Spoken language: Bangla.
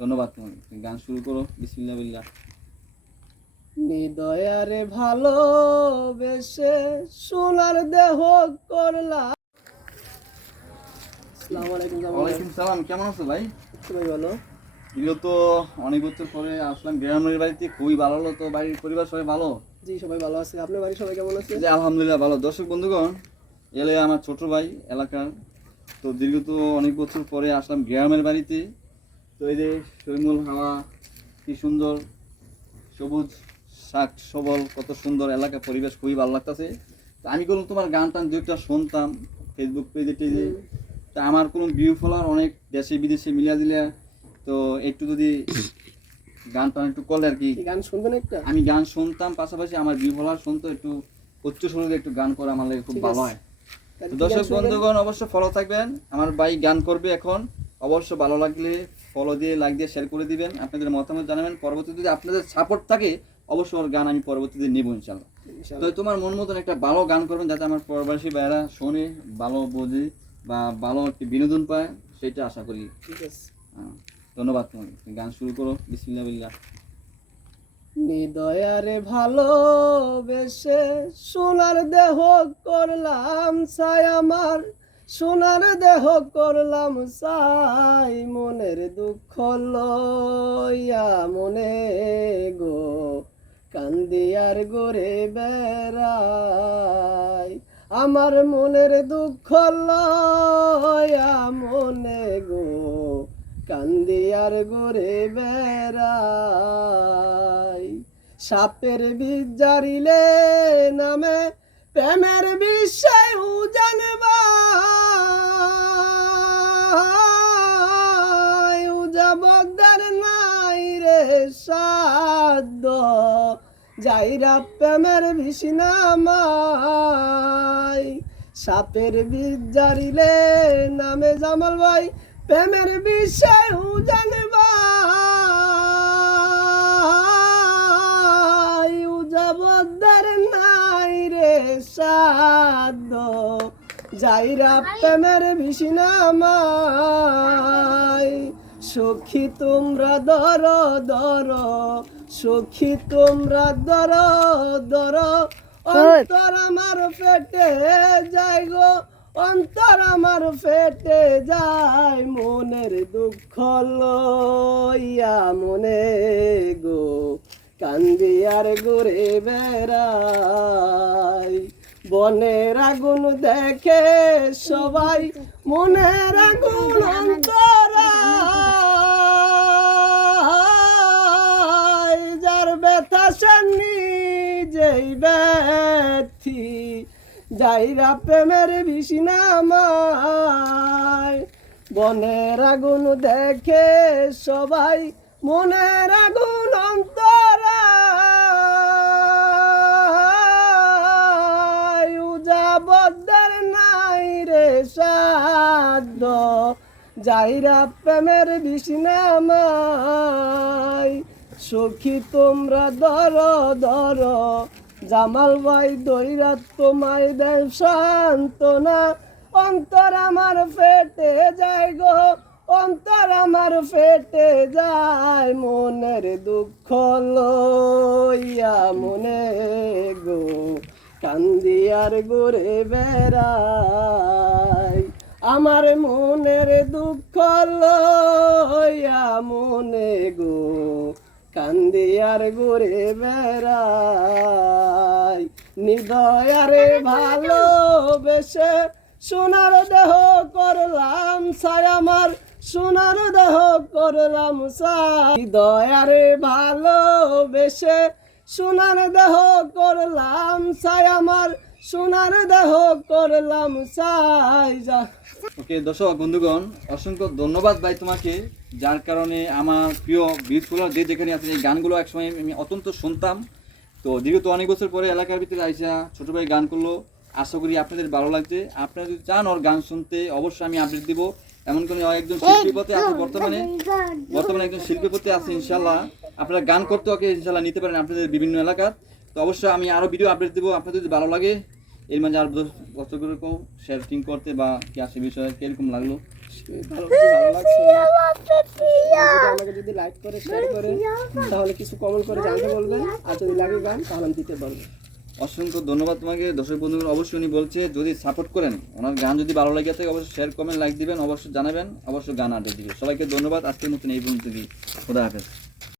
ধন্যবাদ তোমাকে। গান শুরু করো, বিসমিল্লাহ বিল্লাহ। হৃদয়ারে ভালোবেসে সোনার দেহ করলাম। আসসালামু আলাইকুম। ওয়ালাইকুম সালাম, কেমন আছো ভাই? সবাই ভালো? বিগত অনেক বছর পরে আসলাম গ্রামের বাড়িতে, খুবই ভালো হলো। তো বাড়ির পরিবার সবাই ভালো? জি সবাই ভালো আছে। আপনার বাড়ির সবাই কেমন আছে? জি আলহামদুলিল্লাহ ভালো। দর্শক বন্ধুগণ, এলে আমার ছোট ভাই এলাকার। তো দীর্ঘত অনেক বছর পরে আসলাম গ্রামের বাড়িতে। তো এই যে শৈমুল হাওয়া, কি সুন্দর সবুজ শাক সবল, কত সুন্দর এলাকা, পরিবেশ খুবই ভালো লাগতেছে। তো আমি বললাম তোমার গান টান দু একটা শুনতাম ফেসবুক পেজে টেজে। তা আমার কোনো ভিউ ফলোয়ার অনেক দেশে বিদেশে মিলিয়ে দিলে, তো একটু যদি গান টান একটু করলে আর কি। গান শুনবেন একটা? আমি গান শুনতাম, পাশাপাশি আমার ভিউ ফলোয়ার শুনতো, একটু উচ্চ স্বরে একটু গান করা আমার খুব ভালো হয়। তো দর্শক বন্ধুগণ অবশ্যই ফলো থাকবেন। আমার ভাই গান করবে এখন, অবশ্য ভালো লাগলে ফলো দিয়ে লাইক দিয়ে শেয়ার করে দিবেন, আপনাদের মতামত জানাবেন। পরবর্তীতে যদি আপনাদের সাপোর্ট থাকে অবশ্যই ওর গান আমি পরবর্তীতে নেবো ইনশাল্লাহ। তো তোমার মন মতন একটা ভালো গান করবেন, যাতে আমার প্রবাসী ভাইয়েরা শোনে, ভালো বোঝে বা ভালো একটি বিনোদন পায়, সেটা আশা করি। ঠিক আছে, ধন্যবাদ তোমাকে। গান শুরু করো, বিসমিল্লাহ বিল্লাহ। হৃদয়ারে ভালোবেসে সোনার দেহ করলাম ছাই, আমার সোনার দেহ করলাম ছাই, মনের দুঃখ লইয়া মনে গো কান্দিয়ার গোরে বেড়াই, আমার মনের দুঃখ লইয়া মনে গো কান্দিয়ার গোরে বেড়াই, সাপের বীজ জারিলে নামে প্রেমের বিষয় জানবাই, উজাবদার নাই রে সাধ্য যাইরা প্রেমের বিষ নামাই, সাপের বীজ জারিলে নামে জামাল ভাই প্রেমের বিষয় জানবাই, উজাবদার নাই রে সাধ্য যাইরা প্রেমের বিষ নামাই, সখী তোমরা দর দর, সখী তোমরা দর দর, অন্তর আমার ফেটে যায় গো, অন্তর আমার ফেটে যায়, মনের দুঃখ লইয়া মনে গো কান্দিয়ার ঘুরে বেড়াই, বনের আগুন দেখে সবাই মনের আগুন অন্তরায়, যার ব্যথা সে নিজেই ব্যথি যাইরা প্রেমের বিষ নামায়, বনের আগুন দেখে সবাই মনের আগুন অন্তরায়, উজাবদার নাই রে সাধ্য যাইরা প্রেমের বিষ নামায়, সখী তোমরা ধর ধর, জামাল ভাই দইরা তোমায় দেয় সান্ত্বনা, অন্তর আমার ফেটে যায় গো, অন্তর আমার ফেটে যায়, মনের দুঃখ লইয়া মনে গো কান্দিয়ার ঘুরে বেড়াই, আমার মনের দুঃখ লইয়া মনে গো কান্দিয়ার ঘুরে বেড়াই, হৃদয়ারে ভালোবেসে সোনার দেহ করলাম ছাই, আমার সোনার দেহ করলাম ছাই, হৃদয়ারে ভালোবেসে সোনার দেহ করলাম ছাই, আমার সোনার দেহ করলাম ছাই। ওকে দর্শক বন্ধুগণ, অসংখ্য ধন্যবাদ ভাই তোমাকে, যার কারণে আমার প্রিয় বিউটিফুলার যে যেখানে আছেন, এই গানগুলো একসময় আমি অত্যন্ত শুনতাম। তো দীর্ঘত অনেক বছর পরে এলাকার ভিতরে আইসা ছোটো ভাই গান করলো, আশা করি আপনাদের ভালো লাগছে। আপনারা যদি চান ওর গান শুনতে অবশ্যই আমি আপডেট দিব। এমন কোনো একজন শিল্পী পথে আছে, বর্তমানে একজন শিল্পী পথে আছে, ইনশাল্লাহ আপনারা গান করতে ওকে ইনশাল্লাহ নিতে পারেন আপনাদের বিভিন্ন এলাকার। তো অবশ্যই আমি আরও ভিডিও আপডেট দেবো, আপনাদের যদি ভালো লাগে এর মাঝে আর কষ্ট করে শেয়ারিং করতে বা কি আসে বিষয়ে কীরকম লাগলো ভালো লাগছে আমাকে যদি লাইক করে শেয়ার করে তাহলে কিছু কমেন্ট করে জানতে বলবেন, আর যদি লাগে গান তাহলে আমি দিতে পারবো। অসংখ্য ধন্যবাদ তোমাকে। দর্শক বন্ধুগণ অবশ্যই উনি বলছে যদি সাপোর্ট করেন, ওনার গান যদি ভালো লাগে থাকে অবশ্যই শেয়ার কমেন্ট লাইক দিবেন, অবশ্যই জানাবেন, অবশ্যই গান আড্ডা দিবেন। সবাইকে ধন্যবাদ। আজকের মতন এই পর্যন্ত। খোদা হাফেজ।